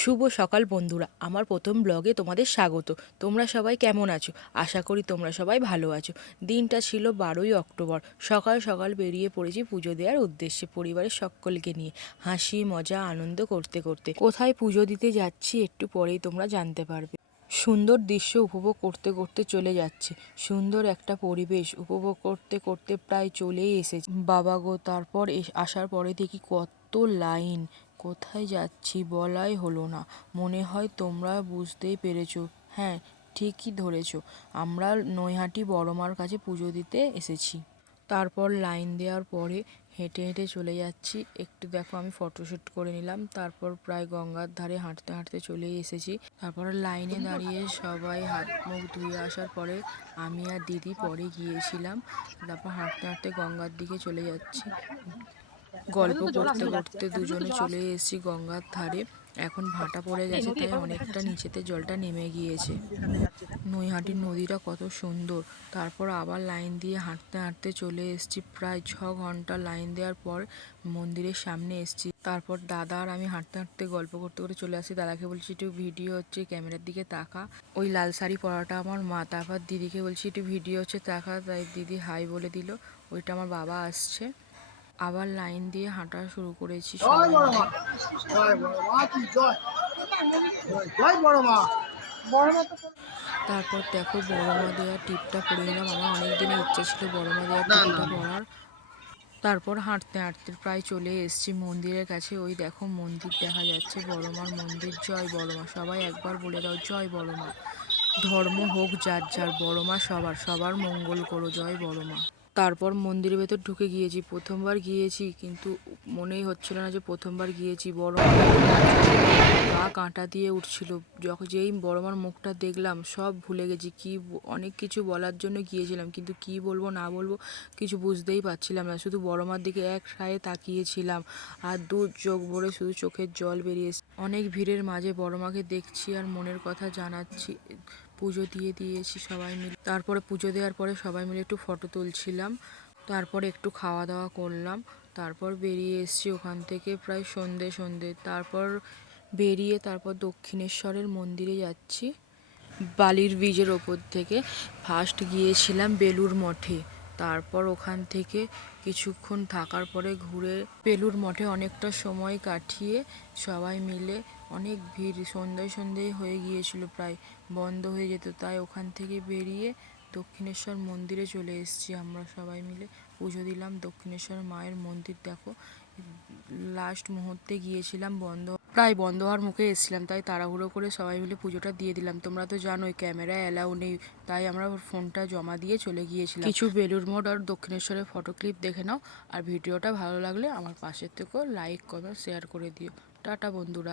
শুভ সকাল বন্ধুরা, আমার প্রথম ব্লগে তোমাদের স্বাগত। তোমরা সবাই কেমন আছো? আশা করি তোমরা সবাই ভালো আছো। দিনটা ছিল 12ই অক্টোবর। সকাল সকাল বেরিয়ে পড়েছি পুজো দেওয়ার উদ্দেশ্যে পরিবারের সকলকে নিয়ে, হাসি মজা আনন্দ করতে করতে। কোথায় পুজো দিতে যাচ্ছি একটু পরেই তোমরা জানতে পারবে। সুন্দর দৃশ্য উপভোগ করতে করতে চলে যাচ্ছে। সুন্দর একটা পরিবেশ উপভোগ করতে করতে প্রায় চলেই এসেছি। বাবা গো, তারপর আসার পরে দেখি কত লাইন। কোথায় যাচ্ছি বলাই হলো না। মনে হয় তোমরা বুঝতেই পেরেছো। হ্যাঁ, ঠিকই ধরেছো, আমরা নৈহাটি বড়মার কাছে পুজো দিতে এসেছি। তারপর লাইন দেওয়ার পরে হেঁটে হেঁটে চলে যাচ্ছি। একটু দেখো আমি ফটোশ্যুট করে নিলাম। তারপর প্রায় গঙ্গার ধারে হাঁটতে হাঁটতে চলেই এসেছি। তারপর লাইনে দাঁড়িয়ে সবাই হাত মুখ ধুয়ে আসার পরে আমি আর দিদি পরে গিয়েছিলাম। তারপর হাঁটতে হাঁটতে গঙ্গার দিকে চলে যাচ্ছি। গল্প করতে করতে দুজনে চলে এসেছি গঙ্গার ধারে। এখন ভাটা পড়ে গেছে, তাই অনেকটা নিচেতে জলটা নেমে গিয়েছে। নৈহাটির নদীটা কত সুন্দর। তারপর আবার লাইন দিয়ে হাঁটতে হাঁটতে চলে এসেছি। প্রায় 6 ঘন্টা লাইন দেওয়ার পর মন্দিরের সামনে এসেছি। তারপর দাদা আর আমি হাঁটতে হাঁটতে গল্প করতে করতে চলে আসি। দাদাকে বলছি একটু ভিডিও হচ্ছে, ক্যামেরার দিকে তাকা। ওই লাল শাড়ি পরাটা আমার মা। তারপর দিদিকে বলছি একটু ভিডিও হচ্ছে, তাকা। তাই দিদি হাই বলে দিল। ওইটা আমার বাবা আসছে। আবার লাইন দিয়ে হাঁটা শুরু করেছি সবাই মিলে। তারপর দেখো বড়মা দেওয়ার টিপটা পরে নিলাম। আমার অনেক দিনের ইচ্ছা ছিল বড়মা দেওয়ার টিপটা পরার। তারপর হাঁটতে হাঁটতে প্রায় চলে এসেছি মন্দিরের কাছে। ওই দেখো মন্দির দেখা যাচ্ছে, বড়মার মন্দির। জয় বড়মা, সবাই একবার বলে দাও জয় বড়মা। ধর্ম হোক যার যার, বড়মা সবার, সবার মঙ্গল করো, জয় বড়মা। তারপর মন্দিরের ভেতর ঢুকে গিয়েছি। প্রথমবার গিয়েছি, কিন্তু মনেই হচ্ছিল না যে প্রথমবার গিয়েছি। বড়মা গা কাঁটা দিয়ে উঠছিল। যেই বড়মার মুখটা দেখলাম সব ভুলে গেছি। অনেক কিছু বলার জন্য গিয়েছিলাম, কিন্তু কি বলবো না বলবো কিছু বুঝতেই পারছিলাম না। শুধু বড়মার দিকে এক সায়ে তাকিয়েছিলাম, আর দু চোখ ভরে শুধু চোখের জল বেরিয়েছে। অনেক ভিড়ের মাঝে বড়মাকে দেখছি আর মনের কথা জানাচ্ছি। পুজো দিয়ে দিয়েছি সবাই মিলে। তারপরে পুজো দেওয়ার পরে সবাই মিলে একটু ফটো তুলছিলাম। তারপরে একটু খাওয়া দাওয়া করলাম। তারপর বেরিয়ে এসেছি ওখান থেকে প্রায় সন্ধে সন্ধে। তারপর দক্ষিণেশ্বরের মন্দিরে যাচ্ছি। বালির ব্রিজের ওপর থেকে ফার্স্ট গিয়েছিলাম বেলুড় মঠে। তারপর ওখান থেকে কিছুক্ষণ থাকার পরে ঘুরে বেলুড় মঠে অনেকটা সময় কাটিয়ে সবাই মিলে, অনেক ভিড়, সন্ধ্যায় সন্ধ্যায় হয়ে গিয়েছিল, প্রায় বন্ধ হয়ে যেত, তাই ওখান থেকে বেরিয়ে দক্ষিণেশ্বর মন্দিরে চলে এসেছি। আমরা সবাই মিলে পুজো দিলাম। দক্ষিণেশ্বর মায়ের মন্দির দেখো, লাস্ট মুহূর্তে গিয়েছিলাম, প্রায় বন্ধ হওয়ার মুখে এসেছিলাম, তাই তাড়াহুড়ো করে সবাই মিলে পুজোটা দিয়ে দিলাম। তোমরা তো জানোই ক্যামেরা অ্যালাউ নেই, তাই আমরা ফোনটা জমা দিয়ে চলে গিয়েছিলাম। কিছু বেলুড় মঠ আর দক্ষিণেশ্বরের ফটো ক্লিপ দেখে নাও। আর ভিডিওটা ভালো লাগলে আমার পাশের থেকেও লাইক কমেন্ট শেয়ার করে দিও। টাটা বন্ধুরা।